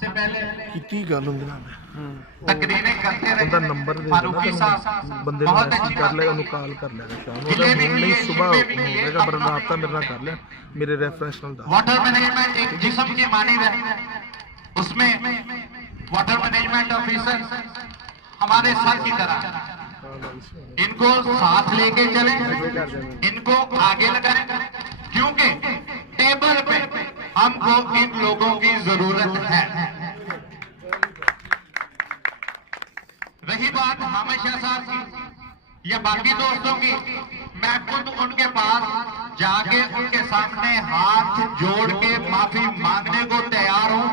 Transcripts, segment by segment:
से पहले की गल होंगी ना तकरीरें करते रहे। ਉਹਦਾ ਨੰਬਰ ਦੇ फारूकी ਦੇਣਾ साहब ਬੰਦੇ ਨੂੰ बहुत ਮੈਸੇਜ अच्छी ਕਰ बात ਲੈ है। ਉਹਨੂੰ ਕਾਲ ਕਰ ਲੈਣਾ ਸ਼ਾਮ ਨੂੰ गिले भी ਹੁਣ नहीं किए, सुबह शिकवे भी किए, होगा पर अपना रात मेरे नाल कर लिया मेरे रेफरेंस नाल दस वाटर मैनेजमेंट एक जिस्म की मानी है, उसमें वाटर मैनेजमेंट ऑफिसर हमारे साथ की तरह इनको साथ लेके चले, इनको आगे लगाएं, क्योंकि टेबल पे हमको इन लोगों की जरूरत है। रही बात हमेशा साहब की या बाकी दोस्तों की, मैं खुद उनके पास जाके उनके सामने हाथ जोड़ के माफी मांगने को तैयार हूं,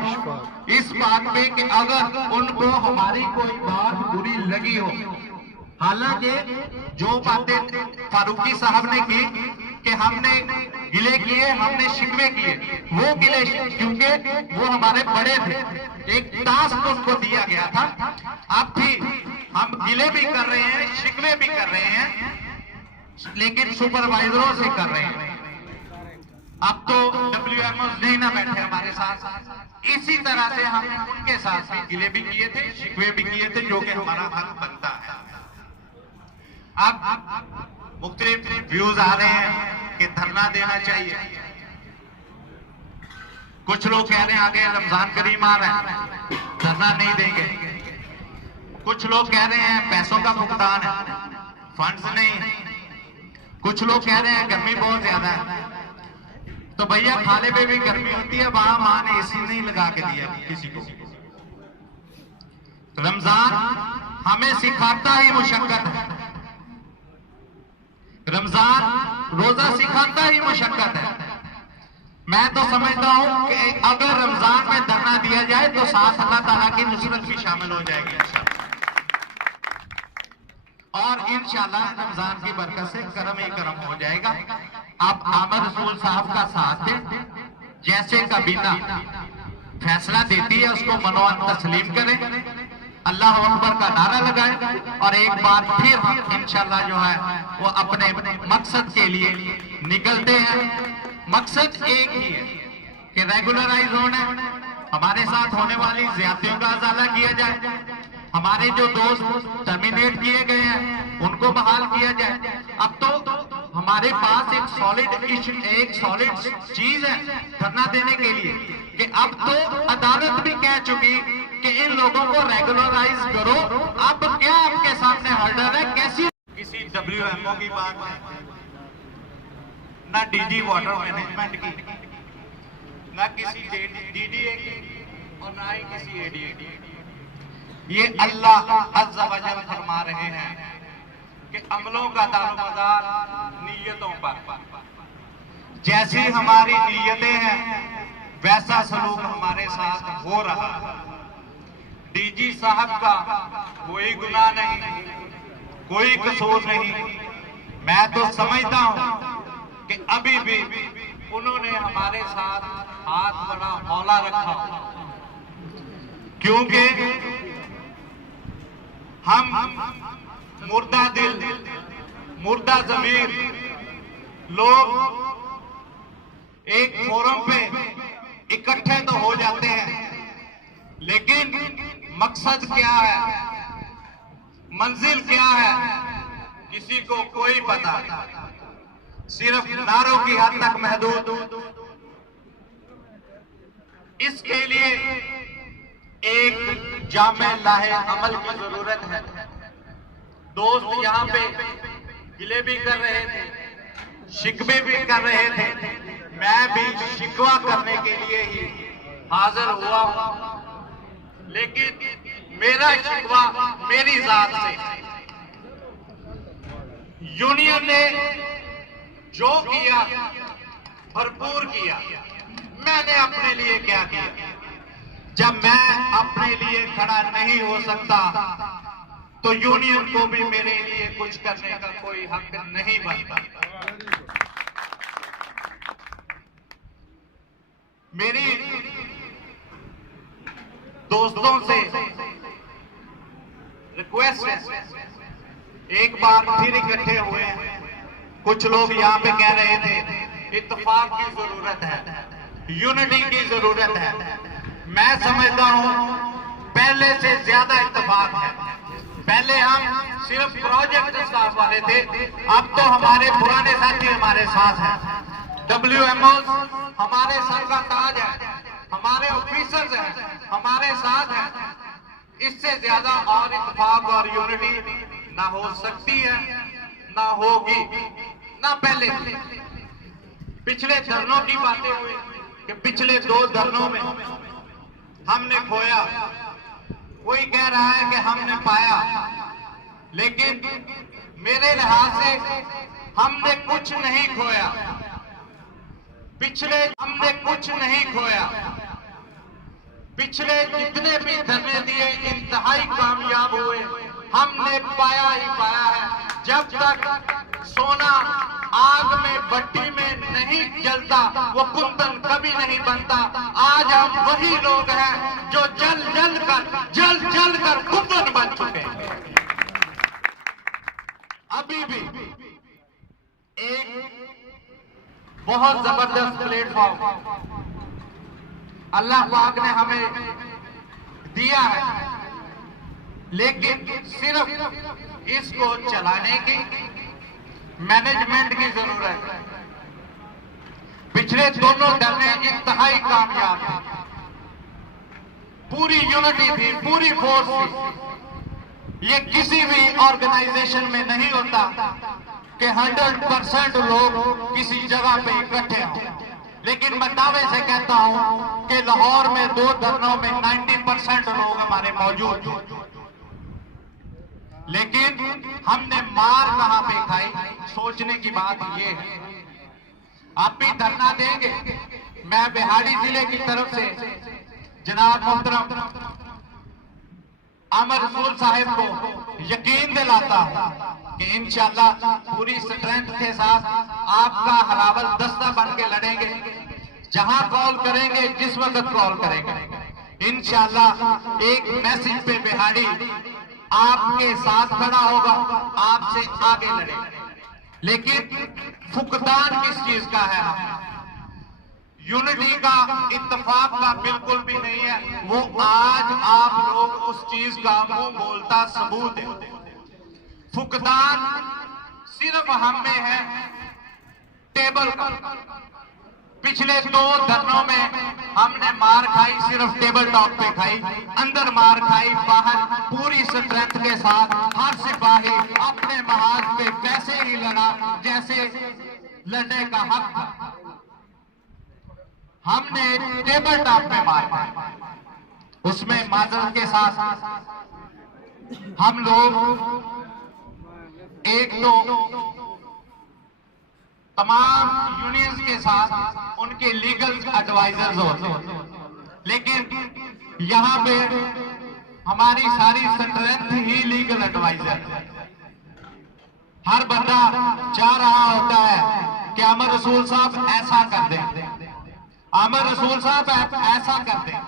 इस बात पे कि अगर उनको हमारी कोई बात बुरी लगी हो। हालांकि जो बातें फारूकी साहब ने की कि हमने गिले किए, हमने शिकवे किए, वो गिले क्योंकि वो हमारे बड़े थे, एक टास्क उनको दिया गया था। अब भी हम गिले भी कर रहे हैं, शिकवे भी कर रहे हैं, लेकिन सुपरवाइजरों से कर रहे हैं। अब तो WMO नहीं ना बैठे हमारे साथ, इसी तरह से हमने उनके साथ भी गिले भी किए थे, शिकवे भी किए थे, जो कि हमारा हक बनता है। अब मुख्तलिफ व्यूज आ रहे हैं कि धरना देना चाहिए। कुछ लोग कह रहे हैं आगे रमजान करीम आ रहा है, धरना नहीं देंगे। कुछ लोग कह रहे हैं पैसों का भुगतान है, फंड्स नहीं। कुछ लोग कह रहे हैं गर्मी बहुत ज्यादा है, तो भैया खाले पे भी गर्मी होती है, वहां मां ने एसी नहीं लगा के दिया किसी को। रमजान हमें सिखाता ही मुशक्कत है, रमजान रोजा सिखाता ही मुशक्कत है। मैं तो समझता हूं कि अगर रमजान में धरना दिया जाए तो साथ अल्लाह ताला की नुसरत भी शामिल हो जाएगी और इंशाल्लाह रमजान की बरकत से करम ही करम हो जाएगा। आप आमद रसूल साहब का साथ दें, जैसे काबीना फैसला देती है उसको मनोअन तस्लीम करें, अल्लाह अकबर का नारा लगाएं और एक बार फिर हम इंशाल्लाह जो है वो अपने मकसद के लिए निकलते हैं। मकसद एक ही है कि रेगुलराइज होना, हमारे साथ होने वाली ज्यादतियों का अजाला किया जाए, हमारे जो दोस्त टर्मिनेट किए गए हैं उनको बहाल किया जाए। अब तो हमारे पास एक सॉलिड चीज है धरना देने के लिए कि अब तो अदालत भी कह चुकी कि इन लोगों को रेगुलराइज करो। अब क्या आपके सामने हर्डल है? कैसी किसी WMO की बात है, ना DG वाटर मैनेजमेंट की, ना किसी DDA की और ना ही किसी ADA की। ये अल्लाह अज़्ज़ा वजल फरमा रहे हैं कि अमलों का दारोमदार नीयतों पर, जैसी हमारी नीयतें हैं वैसा सलूक हमारे साथ हो रहा है। DG साहब का कोई गुनाह नहीं, कोई कसूर नहीं। मैं तो समझता हूं कि अभी भी उन्होंने हमारे साथ हाथ बड़ा हौला रखा, क्योंकि हम मुर्दा दिल, मुर्दा जमीर लोग एक फोरम पे इकट्ठे तो हो जाते हैं, लेकिन मकसद क्या है, मंजिल क्या है, किसी को कोई पता नहीं। सिर्फ नारों की हद तक महदूद। इसके लिए एक जामे लाहे अमल की जरूरत है। दोस्त यहाँ पे गिले भी कर रहे थे, शिकवे भी कर रहे थे, मैं भी शिकवा करने के लिए ही हाजिर हुआ, लेकिन मेरा शिकवा मेरी जात से। यूनियन ने जो किया भरपूर किया, मैंने अपने लिए क्या किया? जब मैं अपने लिए खड़ा नहीं हो सकता तो यूनियन को भी मेरे लिए कुछ करने का कोई हक नहीं बनता। मेरी दोस्तों से रिक्वेस्ट है, एक बार फिर इकट्ठे हुए हैं। कुछ लोग यहाँ पे कह रहे थे इत्तेफाक की जरूरत है, यूनिटी की जरूरत है। मैं समझता हूं पहले से ज्यादा इत्तेफाक है। पहले हम सिर्फ प्रोजेक्ट स्टाफ वाले थे, अब तो हमारे पुराने साथी हमारे साथ हैं। WMO हमारे सर का ताज है, हमारे ऑफिसर्स हैं हमारे साथ हैं। इससे ज्यादा और इत्तेफाक और यूनिटी ना हो सकती है, ना होगी, ना पहले। पिछले धरनों की बातें हुई कि पिछले 2 धरनों में हमने खोया, कोई कह रहा है कि हमने पाया, लेकिन मेरे लिहाज से हमने कुछ नहीं खोया। हमने कुछ नहीं खोया। पिछले जितने भी धरने दिए इंतहाई कामयाब हुए। हमने पाया ही पाया है। जब तक सोना आग में भट्टी में नहीं जलता वो कुंदन कभी नहीं बनता। आज हम वही लोग हैं जो जल जल कर कुंदन बन चुके हैं। अभी भी एक बहुत जबरदस्त प्लेटफॉर्म अल्लाह पाक ने हमें दिया है, लेकिन सिर्फ इसको चलाने की मैनेजमेंट की जरूरत है। पिछले दोनों धरने इंतहाई कामयाब थे, पूरी यूनिटी थी, पूरी फोर्स थी। ये किसी भी ऑर्गेनाइजेशन में नहीं होता कि 100% लोग किसी जगह पे इकट्ठे हों, लेकिन मैं दावे से कहता हूं कि लाहौर में 2 धरनों में 90% लोग हमारे मौजूद हैं। लेकिन हमने मार कहां पे खाई, सोचने की बात ये है। आप भी धरना देंगे। मैं बिहाड़ी जिले की तरफ से जनाब मोहतरम आमर रसूल साहिब को यकीन दिलाता हूं कि इंशाअल्लाह पूरी स्ट्रेंथ के साथ आपका हरावल दस्ता बन के लड़ेंगे। जहां कॉल करेंगे, जिस वक्त कॉल करेंगे, इंशाअल्लाह एक मैसेज पे बिहाड़ी आपके साथ खड़ा होगा, आपसे आगे लड़ेगा। लेकिन फुकदान किस चीज का है? यूनिटी का, इत्तेफाक का बिल्कुल भी नहीं है। वो आज आप लोग उस चीज का मुंह बोलता सबूत है। फुकदान सिर्फ हम में है टेबल का। पिछले 2 धरनों में हमने मार खाई, सिर्फ टेबल टॉप पे खाई। अंदर मार खाई, बाहर पूरी स्ट्रेंथ के साथ हर सिपाही अपने महाज पे वैसे ही लड़ा जैसे लड़ने का हक था। हमने टेबल टॉप पे मार खाई, उसमें माजरत के साथ हम लोग एक तो तमाम यूनियंस के साथ उनके लीगल एडवाइजर्स होते, लेकिन यहां पे हमारी सारी स्ट्रेंथ ही लीगल एडवाइजर। हर बंदा चाह रहा होता है कि आमर रसूल साहब ऐसा कर दें, आमर रसूल साहब ऐसा कर दें।